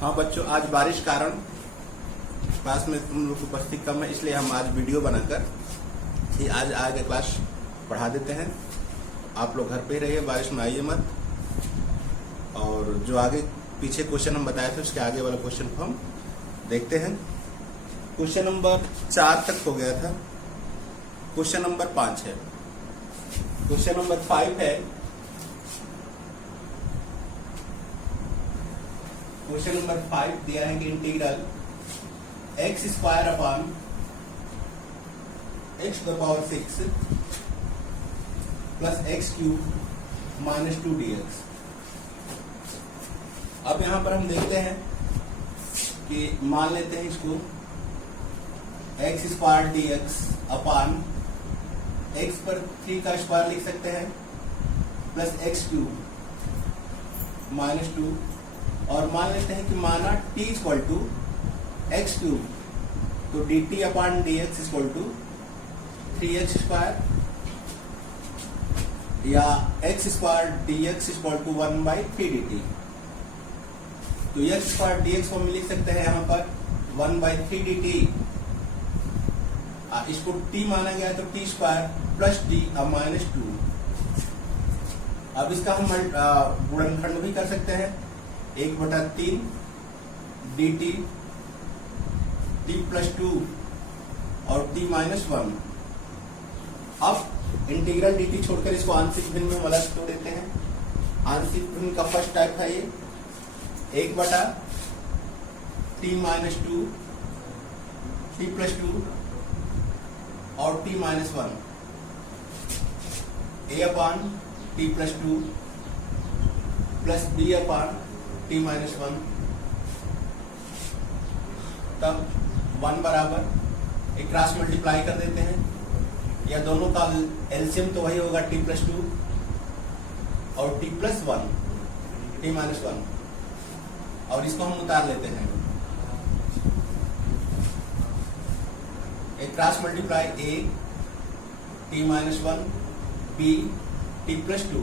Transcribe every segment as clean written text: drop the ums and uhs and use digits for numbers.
हाँ बच्चों, आज बारिश कारण क्लास में तुम लोग की उपस्थिति कम है, इसलिए हम आज वीडियो बनाकर ही आज आगे क्लास पढ़ा देते हैं। आप लोग घर पे ही रहिए, बारिश में आइए मत। और जो आगे पीछे क्वेश्चन हम बताए थे उसके आगे वाला क्वेश्चन को हम देखते हैं। क्वेश्चन नंबर 4 तक हो गया था, क्वेश्चन नंबर 5 है। क्वेश्चन नंबर 5 है, क्वेश्चन नंबर 5 दिया है कि integral x square upon x to the power 6 plus x cube minus 2 dx। अब यहां पर हम देखते हैं कि मान लेते हैं इसको x square dx upon x पर 3 का स्क्वायर लिख सकते हैं प्लस x क्यूब माइनस 2, और मान लेते हैं कि माना t equal to x cube, तो dt upon dx equal to 3x square, या x square dx equal to 1/3 dt। तो x स्क्वायर dx को हम लिख सकते हैं यहाँ पर 1/3 dt। इसको t माना गया तो t square plus d minus 2। अब इसका हम गुणनखंड भी कर सकते हैं, 1/3 dt t प्लस 2 और t माइनस 1। अब इंटीग्रल dt छोड़कर इसको आंशिक भिन्न में अलग तोड़ देते हैं। आंशिक भिन्न का फर्स्ट टाइप है ये 1/t माइनस 2 t प्लस 2 और t minus 1, a upon t plus 2 plus b upon t minus 1। तब 1 बराबर एक क्रॉस मल्टीप्लाई कर देते हैं, या दोनों का एलसीएम तो वही होगा t प्लस 2 और t प्लस 1 t माइनस 1, और इसको हम उतार लेते हैं। एक cross multiply a t minus 1 b t plus 2,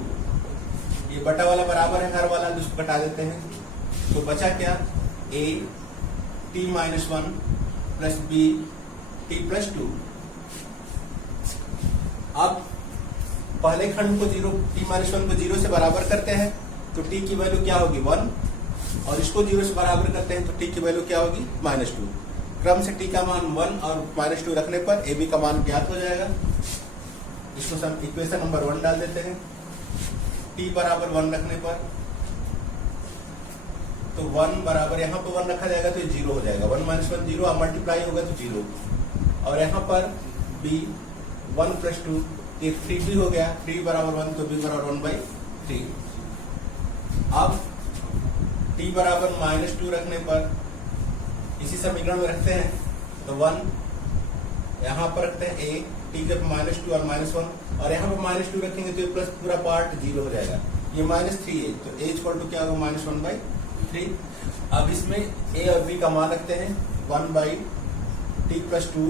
ये बटा वाला बराबर है हर वाला, उसको घटा देते हैं। तो बचा क्या, a t minus 1 plus b t plus 2। अब पहले खंड को 0 t माइनस 1 को 0 से बराबर करते हैं तो t की वैल्यू क्या होगी 1, और इसको 0 से बराबर करते हैं तो t की वैल्यू क्या होगी माइनस 2। क्रम से t का मान 1 और माइनस 2 रखने पर a b का मान ज्ञात हो जाएगा। इसको हम इक्वेशन नंबर 1 डाल देते हैं। t बराबर 1 रखने पर तो 1 बराबर यहाँ पर 1 रखा जाएगा तो ये 0 हो जाएगा, 1 माइनस 1 0, अब मल्टीप्लाई होगा तो 0, और यहाँ पर b 1 प्लस 2 ये 3b हो गया, 3 बराबर 1 तो b बराबर 1/3। अब t बराबर माइनस 2 रखने पर इसी समीकरण में रखते हैं तो 1 यहाँ पर रखते हैं a, t जब माइनस 2 और माइनस 1, और यहाँ पर माइनस 2 रखेंगे तो ये प्लस पूरा पार्ट 0 हो जाएगा, ये माइनस 3 है, तो a इक्वल टू क्या होगा माइनस 1/3। अब इसमें a और b का मान रखते हैं 1/t प्लस 2,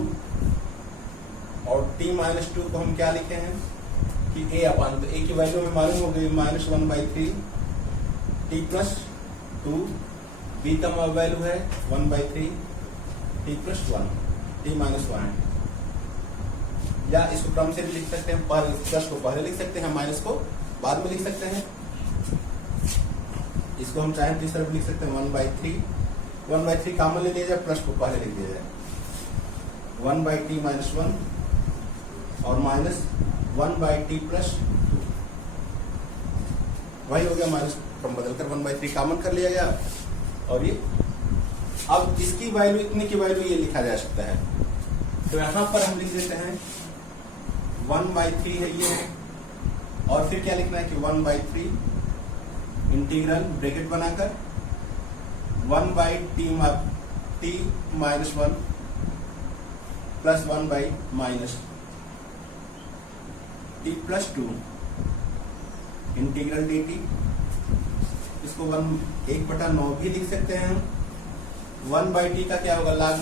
और t माइनस 2 को हम क्या लिखे हैं कि a अपान, तो a की वैल्यू में मालूम हो गई माइनस 1/3 t प्लस 2, b का वैल्यू है 1/3 t प्लस 1 t माइनस 1। या इसको क्रम से भी लिख सकते हैं, प्लस को पहले लिख सकते हैं, माइनस को बाद में लिख सकते हैं। इसको हम चाहें तो इस तरफ लिख सकते हैं 1/3 कॉमन ले लिया जाए, प्लस को पहले लिख दिया जाए 1/t माइनस 1 और माइनस 1/t प्लस 2, वही हो गया माइनस, बदलकर 1/3 कॉमन कर लिया गया। और ये अब इसकी वैल्यू, इतने की वैल्यू ये लिखा जा सकता है, तो यहां पर हम लिख देते हैं 1/3 है ये, और फिर क्या लिखना है कि 1/3 इंटीग्रल ब्रैकेट बनाकर 1/t minus 1 plus 1 minus t plus 2 integral dt। इसको 1/9 भी लिख सकते हैं हम। 1/t का क्या होगा log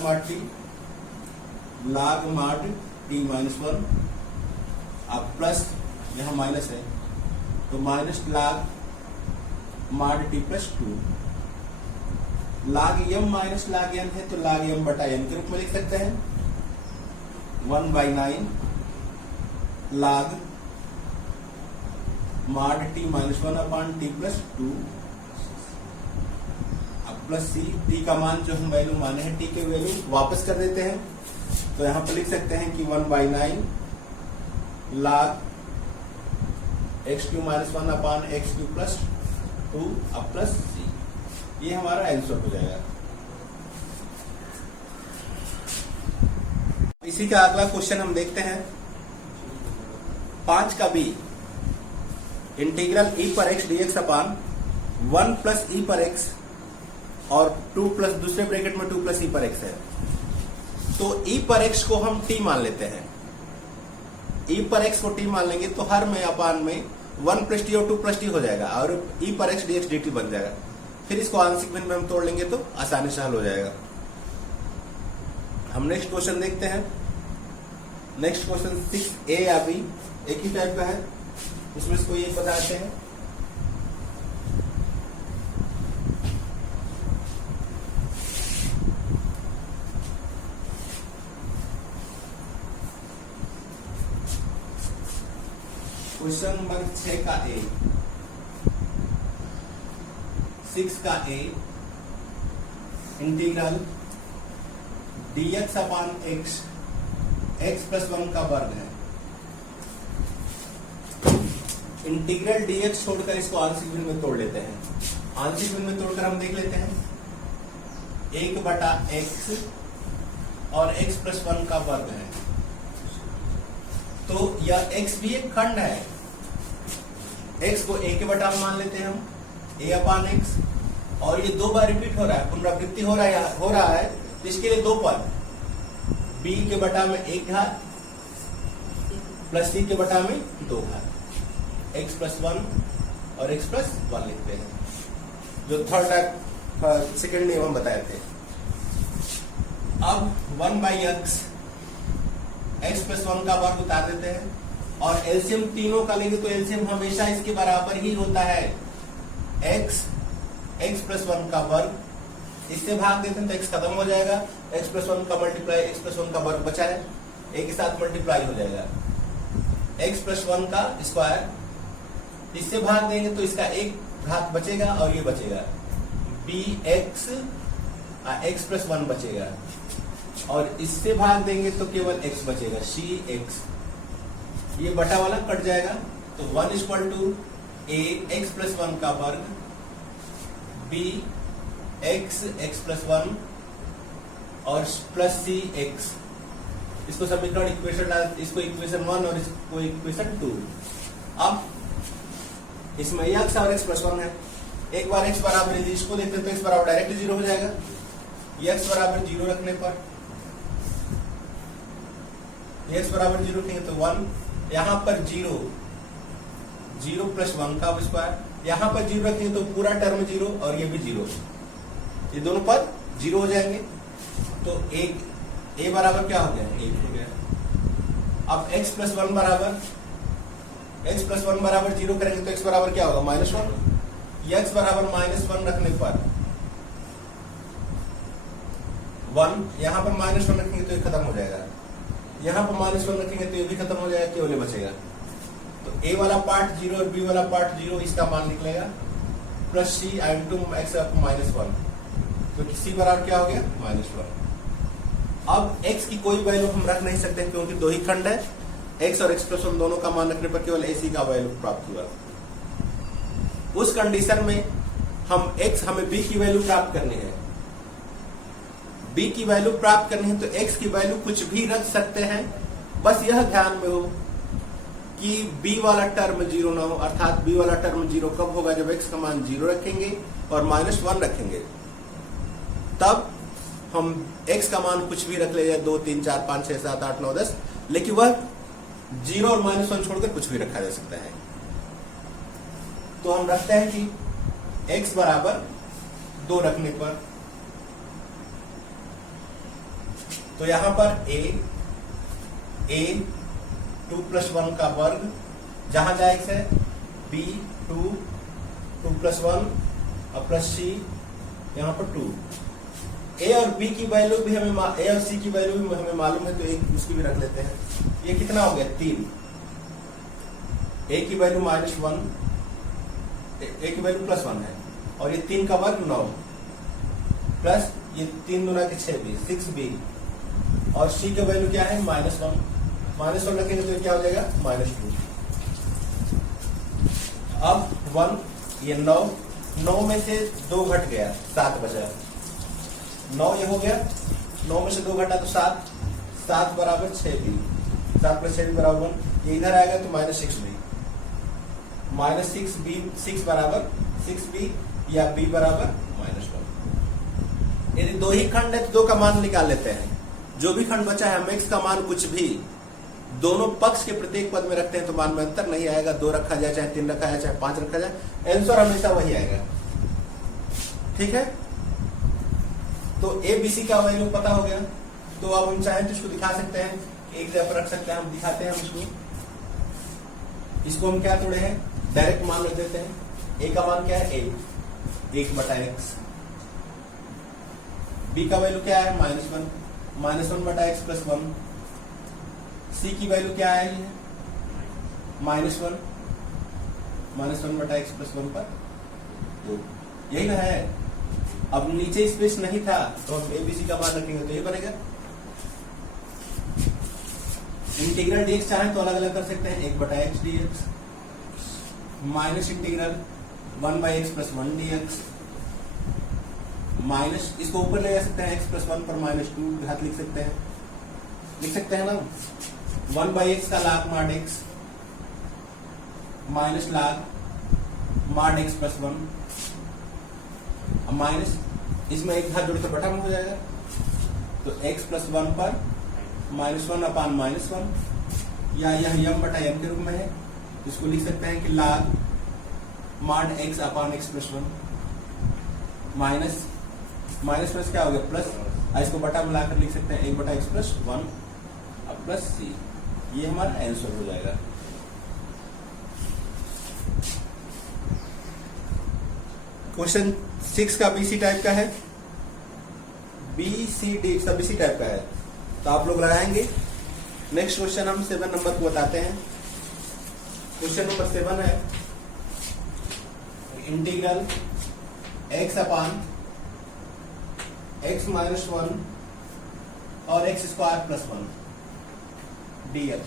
mod t माइनस 1, अब प्लस यहाँ माइनस है तो minus log mod t plus 2 log m minus log n है तो log m बटा n के रूप में लिख सकते हैं। 1/9 log mod t minus 1/t plus 2 अब प्लस c, t का मान जो हम वैल्यू माने हैं t के वैल्यू वापस कर देते हैं, तो यहां पर लिख सकते हैं कि 1/9 log x3 minus 1/x3 plus 2 अब प्लस c, ये हमारा आंसर हो जाएगा। इसी का अगला क्वेश्चन हम देखते हैं 5 का b, इंटीग्रल e पर x dx अपान 1 प्लस e पर x और 2 प्लस दूसरे ब्रैकेट में 2 प्लस e पर x है। तो e पर x को हम t मान लेते हैं। e पर x को t मान लेंगे तो हर में अपान में 1 प्लस t और 2 प्लस t हो जाएगा और e पर x dx dt बन जाएगा। फिर इसको आंशिक भिन्न में हम तोड़ लेंगे तो आसानी से हल हो जाएगा। हम नेक्स्ट क्वेश्चन देखते हैं। नेक्स्ट क्वेश्चन 6a या b एक ही टाइप का है, उसमें इसको ये बताते हैं। क्वेश्चन नंबर 6 का a, 6 का a, integral dx upon x, x plus 1 का वर्ग है। इंटीग्रल dx छोड़कर इसको आंशिक भिन्न में तोड़ लेते हैं। आंशिक भिन्न में तोड़कर हम देख लेते हैं 1 बटा x और x प्लस 1 का वर्ग है। तो यह x भी एक खंड है, x को a के बटा में मान लेते हैं हम, a अपान x, और ये 2 बार रिपीट हो रहा है, पुनरावृत्ति हो रहा है, तो इसके लिए 2 पद, b के बटा में 1 घात प्लस c के बटा में 2 घात, x प्लस 1 और x प्लस 1 लिखते हैं, जो सेकेंड नियम हम बताए थे। अब 1/x, x प्लस 1 का वर्ग उतार देते हैं और एलसीएम तीनों का लेंगे तो एलसीएम हमेशा इसके बराबर ही होता है। x प्लस 1 का वर्ग, इससे भाग देते हैं तो x खत्म हो जाएगा, x प्लस 1 का मल्टीप्लाई x प्लस 1 का वर्ग बचा है, एक के साथ मल्टीप्लाई हो जाएगा। x प्लस 1 का स्क्वायर, इससे भाग देंगे तो इसका एक घात बचेगा और ये बचेगा bx, x प्लस 1 बचेगा, और इससे भाग देंगे तो केवल x बचेगा cx, ये बटा वाला कट जाएगा, तो 1 equal to a x plus 1 का वर्ग, b x प्लस 1 और प्लस c x, इसको समीकरण इक्वेशन डाल, इसको इक्वेशन 1 और इसको इक्वेशन 2। अब इसमें x और x प्लस 1 है, एक बार x बराबर यदि इसको देखते हैं तो x बराबर डायरेक्ट 0 हो जाएगा। x बराबर 0 रखने पर, x बराबर 0 रखेंगे तो 1, यहाँ पर 0 प्लस 1 का स्क्वायर, यहाँ पर 0 रखेंगे तो पूरा टर्म 0 और ये भी 0, ये दोनों पद 0 हो जाएंगे, तो एक a बराबर क्या हो गया, 1 हो गया। अब x प्लस 1 बराबर 0 करेंगे तो x बराबर क्या होगा, -1। x बराबर -1 रखने पर 1, यहाँ पर -1 रखेंगे तो ये खत्म हो जाएगा, यहाँ पर -1 रखेंगे तो ये भी खत्म हो जाएगा, केवल बचेगा। तो a वाला पार्ट 0 और b वाला पार्ट 0, इसका मान निकलेगा प्लस c इंटू x -1, तो c बराबर क्या हो गया, -1। अब x की कोई वैल्यू हम रख नहीं सकते क्योंकि 2 ही खंड है, x और x प्लस 1 दोनों का मान रखने पर केवल ac का वैल्यू प्राप्त हुआ। उस कंडीशन में हमें b की वैल्यू प्राप्त करनी है, b की वैल्यू प्राप्त करनी है तो x की वैल्यू कुछ भी रख सकते हैं, बस यह ध्यान में हो कि b वाला टर्म 0 ना हो, अर्थात b वाला टर्म 0 कब होगा, जब x का मान 0 रखेंगे और -1 रखेंगे, तब हम x का मान कुछ भी रख ले, 2 3 4 5 6 7 8 9 10, लेकिन वह 0 और -1 छोड़कर कुछ भी रखा जा सकता है। तो हम रखते हैं कि x बराबर 2 रखने पर, तो यहां पर a 2 प्लस 1 का वर्ग, जहां जहां x है b 2 प्लस 1 और प्लस c यहाँ पर 2। ए और बी की वैल्यू भी हमें, ए और सी की वैल्यू भी हमें मालूम है, तो एक उसकी भी रख लेते हैं। ये कितना हो गया 3। ए की वैल्यू -1, ए की वैल्यू +1 है, और ये 3 का वर्ग 9 प्लस ये 3 दूना के 6 भी 6b, और सी का वैल्यू क्या है -1, -1 रखेंगे तो क्या हो जाएगा -2। अब 1 ये 9 में से 2 घट गया, 7 बचा, 9 ये हो गया, 9 में से 2 घटा तो 7 बराबर 6b, 7 + 6b बराबर 1, ये इधर आएगा तो -6b, -6b 6 बराबर 6b या b बराबर -1। यदि 2 ही खंड है तो 2 का मान निकाल लेते हैं। जो भी खंड बचा है हम x का मान कुछ भी दोनों पक्ष के प्रत्येक पद में रखते हैं तो मान में अंतर नहीं आएगा। 2 रखा जाए, चाहे 3 रखा जाए, चाहे 5 रखा जाए, आंसर हमेशा वही आएगा। ठीक है, तो ए बी सी का वैल्यू पता हो गया। तो अब हम चाहें तो इसको दिखा सकते हैं, एक जगह पर रख सकते हैं, हम दिखाते हैं। हम इसको हम क्या तोड़े हैं, डायरेक्ट मान रख देते हैं। ए का मान क्या है 1/x, बी का वैल्यू क्या है -1 + 1, सी की वैल्यू क्या है -1 /x + 1 पर 2, यही ना है। अब नीचे स्पेस नहीं था तो हम एबीसी का मान रखेंगे तो ये बनेगा। इंटीग्रल डीएक्स चाहे तो अलग अलग कर सकते हैं, 1/x dx minus integral 1/x + 1 dx, minus इसको ऊपर ले जा सकते हैं, x + 1 पर -2 घात लिख सकते हैं ना। 1/x का log mod x minus log mod x + 1, minus इसमें एक घात जोड़ के बटा में हो जाएगा, तो x + 1 पर -1/-1, या यह m/m के रूप में है। इसको लिख सकते हैं कि log mod x/x + 1 minus plus क्या हो गया प्लस, इसको बटा में लाकर लिख सकते हैं 1/x + 1 प्लस c। ये हमारा आंसर हो जाएगा। क्वेश्चन 6 का बीसी टाइप का है, BCD सब BC टाइप का है, तो आप लोग लगाएंगे। नेक्स्ट क्वेश्चन हम 7 नंबर को बताते हैं। क्वेश्चन नंबर 7 है इंटीग्रल x/x - 1 और x² + 1 dx।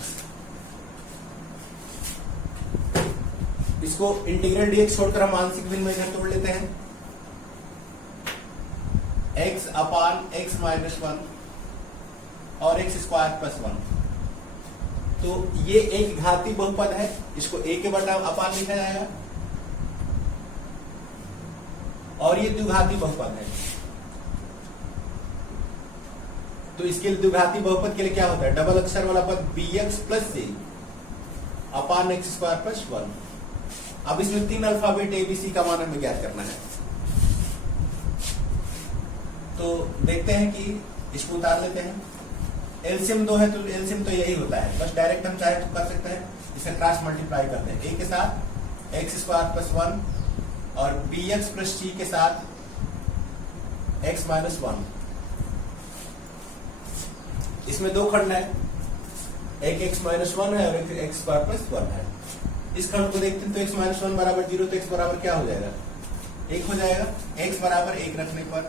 इसको इंटीग्रल dx छोड़कर हम आंशिक भिन्न में इधर तोड़ लेते हैं। x/x - 1 और x² + 1, तो ये एक घाती बहुपद है, इसको a के बटा अपान लिखा जाएगा, और ये द्विघाती बहुपद है। तो इसके लिए द्विघाती बहुपद के लिए क्या होता है, डबल अक्षर वाला पद bx + c अपान x² + 1। अब इसमें 3 अल्फाबेट ABC का मान हमें ज्ञात करना है। तो देखते हैं कि इसको उतार लेते हैं। एलसीएम 2 है तो एलसीएम तो यही होता है, बस डायरेक्ट हम चाहे तो कर सकते हैं, इसे क्रॉस मल्टीप्लाई करते हैं। a के साथ x² + 1 और bx + c के साथ x - 1। इसमें 2 खंड है, एक x - 1 है और एक x² + 1 है। इस खंड को देखते हैं तो x - 1 बराबर 0, तो x बराबर क्या हो जाएगा 1 हो जाएगा। x बराबर 1 रखने पर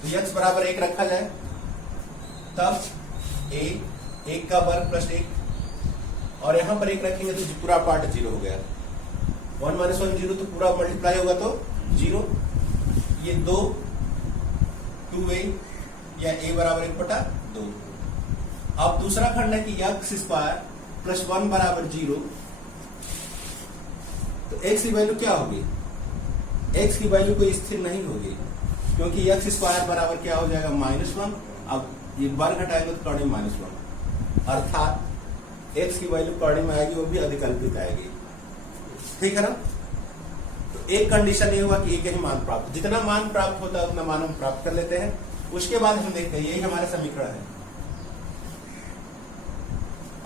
तो x बराबर 1 रखा जाए तब a 1 का वर्ग + 1, और यहां पर 1 रखेंगे तो पूरा पार्ट 0 हो गया। 1 - 1 0, तो पूरा मल्टीप्लाई होगा तो 0। ये 2a या a बराबर 1/2। अब दूसरा खंड है कि x² + 1 बराबर 0, तो x की वैल्यू क्या होगी, x की वैल्यू कोई स्थिर नहीं होगी, क्योंकि x² बराबर क्या हो जाएगा -1। अब ये वर्ग घटाएंगे तो कर्ण में -1, अर्थात x की वैल्यू कर्ण में आएगी, वो भी अधिकल्पित आएगी। ठीक है ना। तो एक कंडीशन ये हुआ कि एक ही मान प्राप्त, जितना मान प्राप्त होता है उतना मान हम प्राप्त कर लेते हैं। उसके बाद हम देखते हैं, यही हमारा समीकरण है।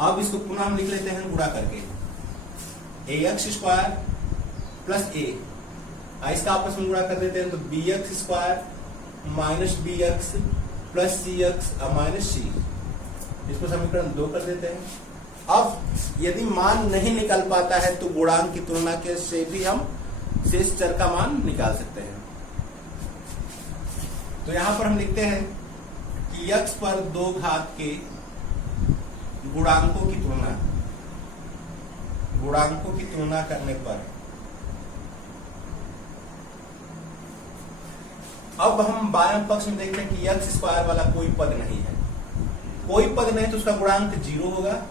अब इसको पुनः हम लिख लेते हैं गुणा करके, ax² + a इसका आपस में गुणा कर देते हैं तो B x square minus B x plus C x minus C, इसको समीकरण 2 कर देते हैं। अब यदि मान नहीं निकल पाता है तो गुणांक की तुलना के से भी हम शेष चर का मान निकाल सकते हैं। तो यहां पर हम लिखते हैं कि x पर 2 घात के गुणांकों की तुलना करने पर अब हम बायां पक्ष में देखते हैं कि x स्क्वायर वाला कोई पद नहीं है, कोई पद नहीं तो उसका गुणांक 0 होगा।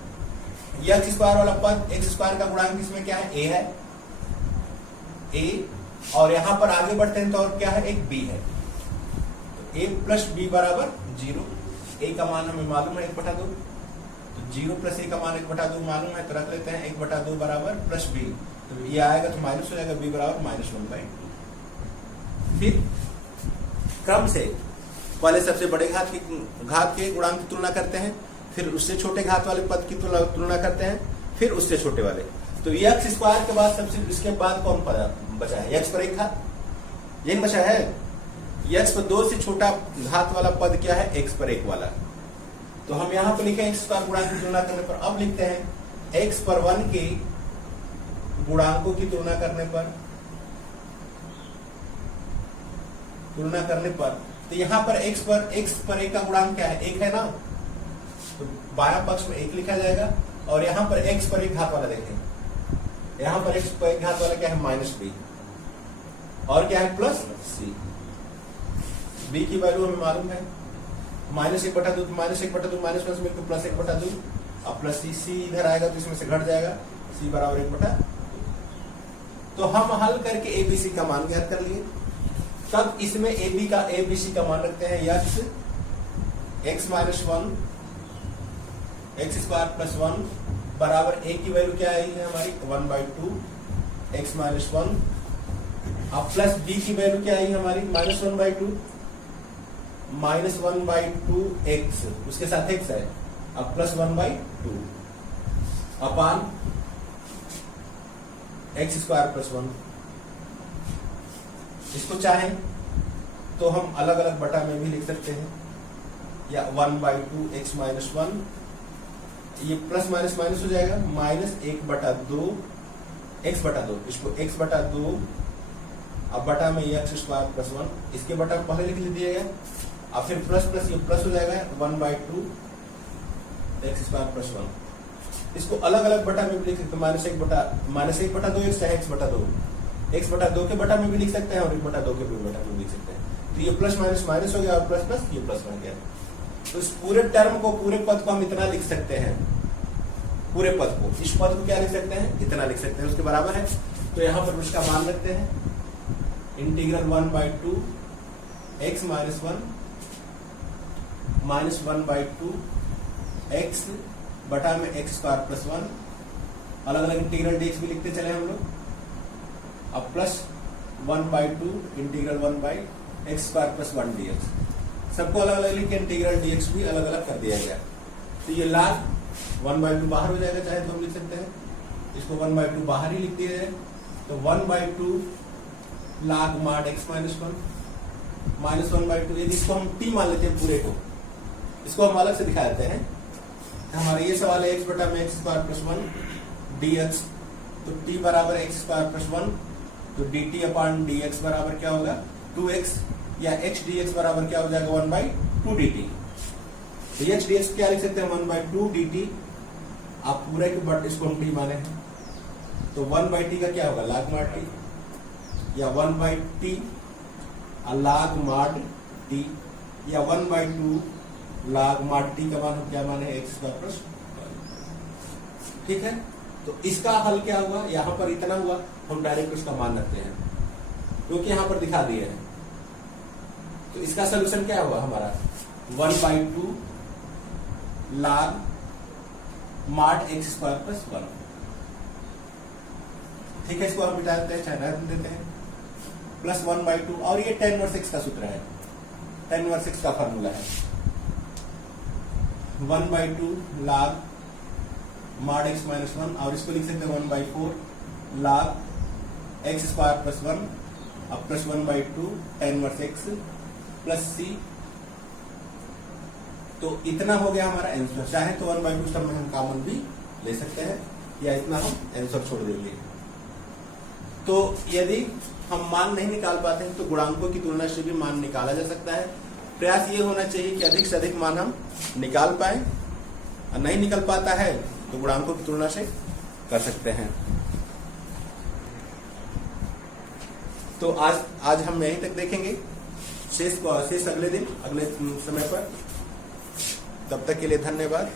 x स्क्वायर वाला पद, x स्क्वायर का गुणांक इसमें क्या है, a है, a, और यहां पर आगे बढ़ते हैं तो और क्या है, एक b है, तो a प्लस b बराबर 0। a का मान हमें मालूम है 1/2, तो 0 प्लस a का मान 1/2 मालूम है, तो रख लेते हैं 1/2 बराबर प्लस b, तो ये आएगा तो माइनस हो जाएगा, b बराबर -1/2। फिर क्रम से पहले सबसे बड़े घात के गुणांक की तुलना करते हैं, फिर उससे छोटे घात वाले पद की तुलना करते हैं, फिर उससे छोटे वाले। तो x स्क्वायर के बाद सबसे इसके बाद कौन पद बचा है, x पर 1 घात, यही बचा है। x पर 2 से छोटा घात वाला पद क्या है, x पर 1 वाला। तो हम यहां पर लिखे x स्क्वायर गुणांक की तुलना करने पर, अब लिखते हैं x पर 1 के गुणांकों की तुलना करने पर तो यहां पर x पर 1 का गुणांक क्या है, 1 है ना, तो बायां पक्ष में 1 लिखा जाएगा। और यहां पर x पर 1 घात वाला देखें, यहां पर x पर 1 घात वाला क्या है, -b, और क्या है, प्लस c। b की वैल्यू हमें मालूम है -1/2, -1/2 माइनस प्लस मिलकर प्लस 1/2, अब प्लस c इधर आएगा तो इसमें से घट जाएगा, c बराबर 1/2। तो हम हल करके abc का मान ज्ञात कर लिए। तब इसमें abc का मान रखते हैं x minus 1 x square plus 1 बराबर a की वैल्यू क्या आई है हमारी 1/2 x माइनस 1, अब प्लस b की वैल्यू क्या आई है हमारी -1/2 -1/2 x, उसके साथ x है, अब प्लस 1/2 अपान x स्क्वायर प्लस 1। इसको चाहें तो हम अलग अलग बटा में भी लिख सकते हैं, या 1/2 x माइनस 1, ये प्लस माइनस माइनस हो जाएगा, -1/2 x/2, इसको x/2, अब बटा में x स्क्वायर प्लस 1, इसके बटा पहले लिख लीजिएगा, अब फिर प्लस प्लस ये प्लस हो जाएगा 1/2 x स्क्वायर प्लस 1। इसको अलग अलग बटा में भी लिख सकते हैं, -1/2 x चाहे x/2 के बटा में भी लिख सकते हैं और 1/2 के बटा में भी लिख सकते हैं। तो ये प्लस माइनस माइनस हो गया और प्लस प्लस ये प्लस बन गया। तो इस पूरे टर्म को, पूरे पद को हम इतना लिख सकते हैं, पूरे पद को, इस पद को क्या लिख सकते हैं, इतना लिख सकते हैं, उसके बराबर है। तो यहाँ पर उसका मान रखते हैं, इंटीग्रल 1/2 x माइनस 1 -1/2 x बटा में x स्क्वायर प्लस 1, अलग अलग इंटीग्रल dx भी लिखते चले हम लोग, अब plus 1/2 integral 1/x square plus 1 dx, सबको अलग अलग लिख के इंटीग्रल dx भी अलग अलग कर दिया गया। तो ये लाग 1/2 बाहर हो जाएगा, चाहे तो हम लिख सकते हैं, इसको 1/2 बाहर ही लिख दिया जाए, तो 1/2 लाग माड x माइनस 1 -1/2, यदि इसको हम t मान लेते हैं पूरे को, इसको हम अलग से दिखा देते हैं। हमारा ये सवाल है x बटा में x स्क्वायर प्लस 1 dx, तो t बराबर x स्क्वायर प्लस 1, तो dt अपान dx बराबर क्या होगा 2x, या h dx बराबर क्या हो जाएगा 1/2 dt। तो h dx क्या लिख सकते हैं 1/2 dt, आप पूरे के बट इसको हम t माने हैं, तो 1/t का क्या होगा log mod t, या 1/t log mod t, या 1/2 log mod t का मान हम क्या माने x स्क्वायर प्लस, ठीक है। तो इसका हल क्या हुआ, यहां पर इतना हुआ, हम डायरेक्ट उसका मान रखते हैं क्योंकि यहां पर दिखा दिए हैं। तो इसका सोल्यूशन क्या हुआ हमारा 1/2 log mod x square plus 1, ठीक है। इसको हम मिटा देते हैं, चाहे रहने देते हैं, प्लस 1/2, और ये tan इनवर्स x का सूत्र है, tan इनवर्स x का फॉर्मूला है 1/2 log mod x माइनस 1, और इसको लिख सकते हैं 1/4 log x स्क्वायर प्लस 1 अब plus 1/2 tan inverse x plus c, तो इतना हो गया हमारा आंसर। चाहे तो 1/2 सब में हम कॉमन भी ले सकते हैं, या इतना हम आंसर छोड़ देंगे। तो यदि हम मान नहीं निकाल पाते हैं तो गुणांकों की तुलना से भी मान निकाला जा सकता है। प्रयास ये होना चाहिए कि अधिक से अधिक मान हम निकाल पाए, और नहीं निकल पाता है तो गुणांकों की तुलना से कर सकते हैं। तो आज हम यहीं तक देखेंगे, शेष अगले दिन अगले समय पर। तब तक के लिए धन्यवाद।